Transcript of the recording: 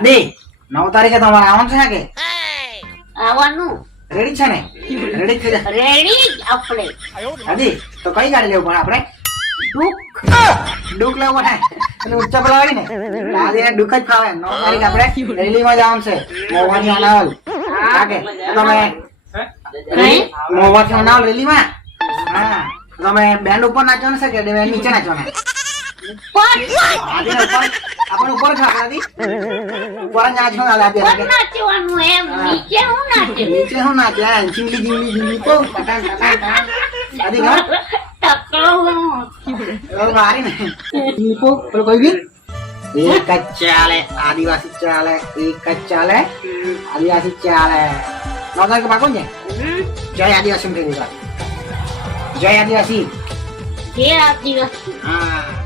દે 9 તારીખે તમારે આવવાનું છે કે આવવાનું રેડી છે ને રેડી થઈ જા રેડી આપણે આદી તો કઈ ગાડી લેવું પણ આપણે ડુક લેવું પડે એટલે ઉચ્ચ બોલાવી ને આદી ડુક જ ફાવે 9 તારીખ આપણે રેલીમાં જવાનું છે મોવાની અનાવલ આગે તમે મોવાથી અનાવલ રેલીમાં હા તમે બેન્ડ ઉપર નાચવાનું છે કે બેન્ડ નીચે નાચવાના આદી ઉપર આપણે ઉપર ખાવાથી ઉપર નાચવાનું આદી નાચવાનું એમ નીચે હું નાચે નીચે હું નાચે જીંગલી જીંગલી જીંગલી તો ટકાન ટકાન આદી ઘર ટકલો મારી ને નીપો પેલો કોઈ બી એક જ ચાલે આદિવાસી ચાલે એક જ ચાલે આદિવાસી ચાલે નોંધાય કે પાકો ને જય આદિવાસી જય આદિવાસી જે આદિવાસી હા